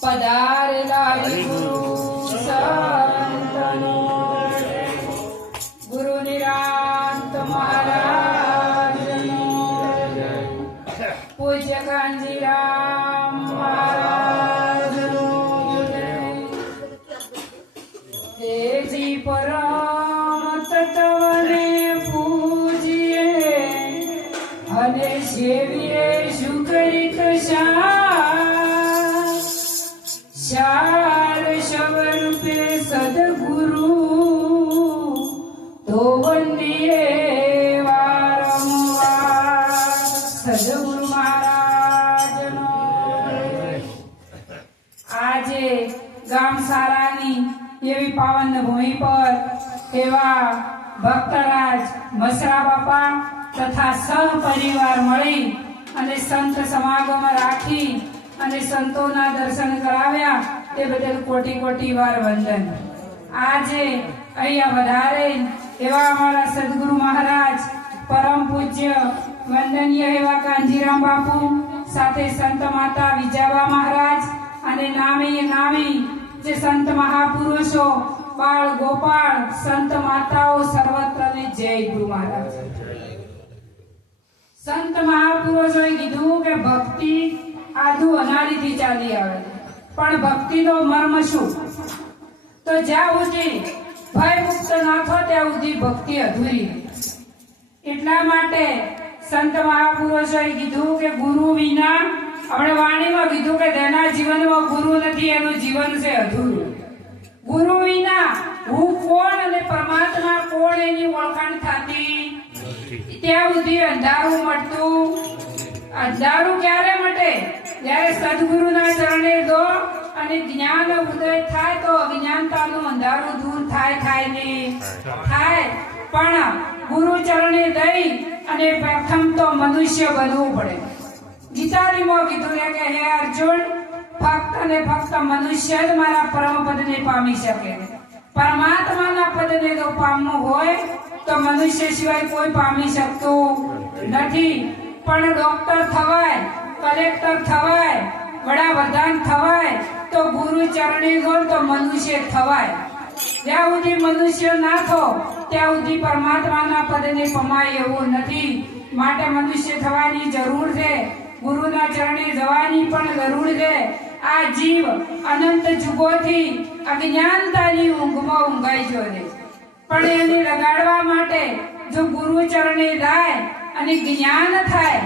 પધારેલા ગુરુ સંતનો. ગુરુ નિરાંત મહારાજનો. પૂજ્ય કાંજીરામ પૂજીએ. અને સેવીએ કરી શા શાર શવરૂપે સદગુરુ તો વંદીએ વારંવાર સદગુરુ મહારાજનો. આજે ગામ સારાની પાવન ભૂમિ પર એવા ભક્તરાજ મસરા બાપા તથા સહપરિવાર મળી અને સંત સમાગમ રાખી અને સંતોના દર્શન કરાવ્યા. તે બદલ કોટી કોટી વાર વંદન આજે અહીંયા વધારે એવા અમારા સદગુરુ મહારાજ પરમ પૂજ્ય વંદનીય એવા કાંજીરામ બાપુ, સાથે સંત માતા વિજાબા મહારાજ અને નામે નામી જે સંત મહાપુરુષો, બાળ ગોપાળ, સંત માતાઓ સર્વત્ર જય ગુરુ મહારાજ સંત મહાપુરુષોએ કીધું કે ભક્તિ આધુ અનાળીથી ચાલી આવે. પણ ભક્તિનો મર્મ શું? તો જ્યાં સુધી ભય મુક્ત ન થો, ત્યાં સુધી ભક્તિ અધૂરી એટલા માટે સંત મહાપુરુષોએ કીધું કે ગુરુ વિના, આપણે વાણીમાં કીધું કે તેના જીવનમાં ગુરુ નથી, એનું જીવન છે અધૂરું. ગુરુ વિના હું કોણ અને પરમાત્મા કોણ એની ઓળખાણ થતી? ત્યાં સુધી અંધારું મળતું અંધારું ક્યારે મટે? જ્યારે સદગુરુના ચરણે દો અને જ્ઞાન ઉદય થાય તો અજ્ઞાનતાનું અંધારું દૂર થાય થાય ને? થાય. પણ ગુરુ ચરણે દઈ અને પ્રથમ તો મનુષ્ય બનવું પડે. ગીતાજીમાં કીધું છે કે હે અર્જુન ફક્ત ને ફક્ત મનુષ્ય જ મારા પરમ પદને પામી શકે. પરમાત્માના પદને જો પામવું હોય તો મનુષ્ય સિવાય કોઈ પામી શકતું નથી. પણ ડોક્ટર થવાય કલેક્ટર થવાય, વડાપ્રધાન થવાય, તો ગુરુ ચરણે ગોળ, તો મનુષ્ય થવાય. જ્યાં સુધી મનુષ્ય ના થો, ત્યાં સુધી પરમાત્માના પદને પમાય એવું નથી. માટે મનુષ્ય થવાની જરૂર છે. ગુરુના ચરણે જવાની પણ જરૂર છે. આ જીવ અનંત જુગોથી અજ્ઞાનતાની ઊંઘમાં ઊંઘાઈ ગયો છે. પણ એને લગાડવા માટે જો ગુરુ ચરણે જાય અને જ્ઞાન થાય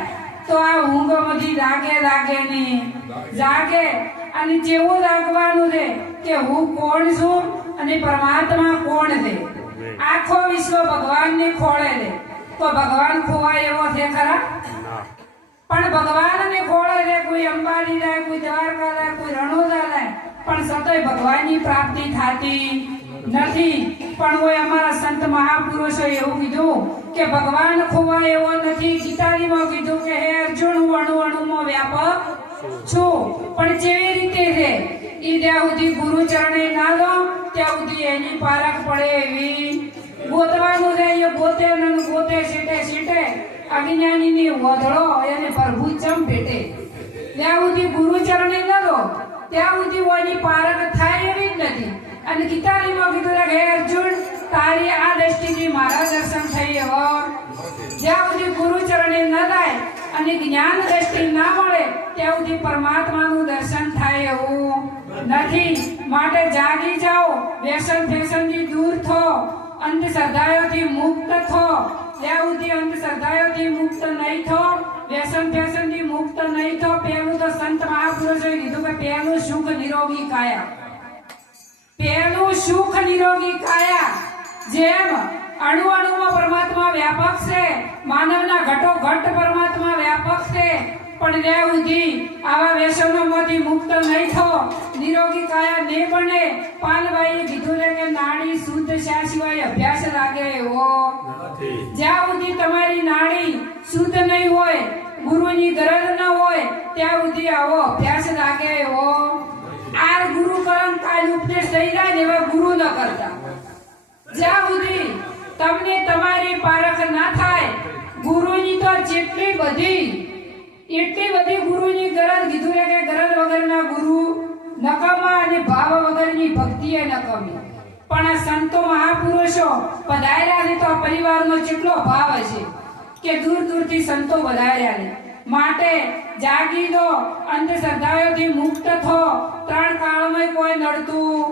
તો આ ઊંઘમાંથી રાગે રાગે નહીં. જાગે અને જેવું રાખવાનું રે કે હું કોણ છું અને પરમાત્મા કોણ રે આખો વિશ્વ ભગવાનને ખોળે રે તો ભગવાન ખોવાય એવો છે ખરા? પણ ભગવાનને ખોળે રે કોઈ અંબાજી જાય કોઈ દ્વારકા જાય કોઈ રણોદા જાય પણ સતોય ભગવાનની પ્રાપ્તિ થતી નથી. પણ કોઈ અમારા સંત મહાપુરુષો એવું કીધું કે ભગવાન ખોવાય એવો નથી. ગીતાજીમાં કીધું કે, હે અર્જુન, હું અણુ અણુમાં વ્યાપક છું. પણ જેવી રીતે છે એ ત્યાં સુધી ગુરુ ચરણે ના લો ત્યાં સુધી એની પારખ પડે એવી ગોતવાનું છે એ ગોતે ગોતે સીટે સીટે અજ્ઞાનીની વધળો એને પ્રભુ ચમ ભેટે. ત્યાં સુધી ગુરુ ચરણે ન લો ત્યાં સુધી ઓની પારખ થાય એવી જ નથી. અને ગીતાજીમાં કીધું હે અર્જુન, તારી આ દ્રષ્ટિથી મારા દર્શન એવો જ્યાં સુધી ગુરુ ન થાય અને જ્ઞાન દ્રષ્ટિ ના મળે, ત્યાં સુધી પરમાત્માનું દર્શન થાય એવું નથી. માટે જાગી જાઓ, વ્યસન ફેશનથી દૂર થો, અંધશ્રદ્ધાઓથી મુક્ત થો. ત્યાં સુધી અંધશ્રદ્ધાઓથી મુક્ત નહીં થો, વ્યસન ફેશનથી મુક્ત નહીં થો, પહેલું તો સંત મહાપુરુષોએ કીધું કે પહેલું સુખ નિરોગી કાયા. પહેલું સુખ નિરોગી કાયા. જેમ અણુ અણુમાં પરમાત્મા વ્યાપક છે. માનવના ઘટો ઘટ પરમાત્મા વ્યાપક છે. પણ દેવજી આવા વ્યસનોમાંથી મુક્ત નહીં થો. નિરોગી કાયા ને બને. પાલભાઈએ કીધું છે કે નાડી શુદ્ધ શા સિવાય અભ્યાસ લાગે. એવો જ્યાં સુધી તમારી નાડી શુદ્ધ નહીં હોય ગુરુની ગરજ ન હોય ત્યાં સુધી આવો અભ્યાસ લાગે. એવો આ ગુરુ કરમ કાલ ઉપદેશ થઈ જાય એવા ગુરુ ન કરતા. જ્યાં સુધી તમને તમારી પારખ ના થાય. ગુરુની તો જેટલી બધી, એટલી બધી ગુરુની ગરજ કીધું છે કે નકામા અને ભાવ વગરની ભક્તિ એ નકામી. પણ આ સંતો મહાપુરુષો પધાર્યા ને તો આ પરિવારનો જેટલો ભાવ હશે કે દૂર દૂરથી સંતો વધાર્યા ને માટે જાગી દો અંધશ્રદ્ધાઓથી મુક્ત થો. ત્રણ કાળમાં કોઈ નડતું.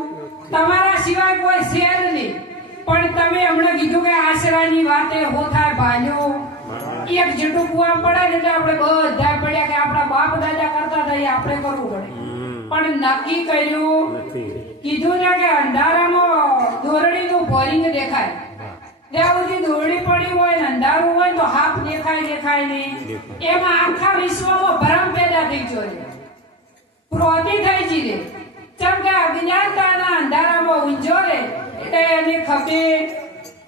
તમારા સિવાય કોઈ શેર નહીં. પણ તમે હમણાં કીધું કે આશરાની વાતે હો થાય ભાલ્યો એક જેટલું કુવા પડે ને એટલે આપણે બધા પડ્યા કે આપણા બાપ દાદા કરતા હતા એ આપણે કરવું પડે. પણ નક્કી કર્યું કીધું ને કે અંધારામાં દોરડીનું બોરિંગ દેખાય. ત્યાં બધી દોરડી પડી હોય ને અંધારું હોય તો હાફ દેખાય દેખાય નહીં. એમાં આખા વિશ્વમાં ભરમ પેદા થઈ જોઈએ ક્રોધી થઈ રે ચમ કે અજ્ઞાનતાના અંધારામાં ઊંઝો રે એટલે એને ખબર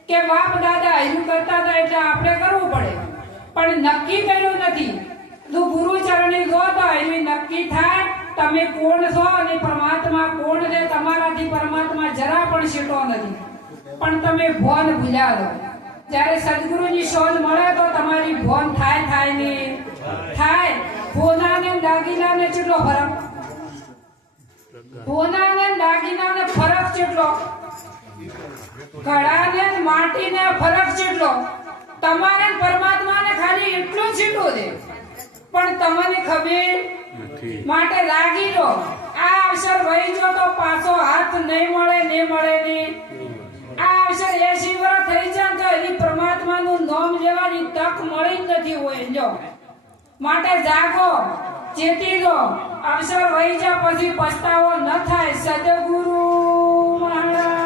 કે બાપ દાદા, એનું કરતા હતા એટલે આપણે કરવું પડે. પણ નક્કી કર્યું નથી. તું ગુરુ ગો તો એવી નક્કી થાય, તમે કોણ છો અને પરમાત્મા કોણ છે, તમારાથી પરમાત્મા જરા પણ છેટો નથી. પણ તમે ભોન ભૂલ્યા દો જ્યારે સદગુરુની શોધ મળે તો તમારી ભોન થાય થાય ને? થાય. ભોના ને દાગીના ને કેટલો ફરક? ભોના ને દાગીના ને ફરક કેટલો કડા ને માટી ને ફરક જેટલો તમારે ને પરમાત્માને ખાલી એટલું જ છેટું છે. પણ તમને ખબર માટે લાગી લો આ અવસર વહી જો તો પાછો હાથ નહીં મળે નહીં મળે નહીં. આ અવસર એસી વર્ષ થઈ જાય તો એની પરમાત્માનું નામ લેવાની તક મળી જ નથી હોય જો. માટે જાગો ચેતી દો અવસર વહી જા પછી પસ્તાવો ન થાય. સદગુરુ મહારાજ.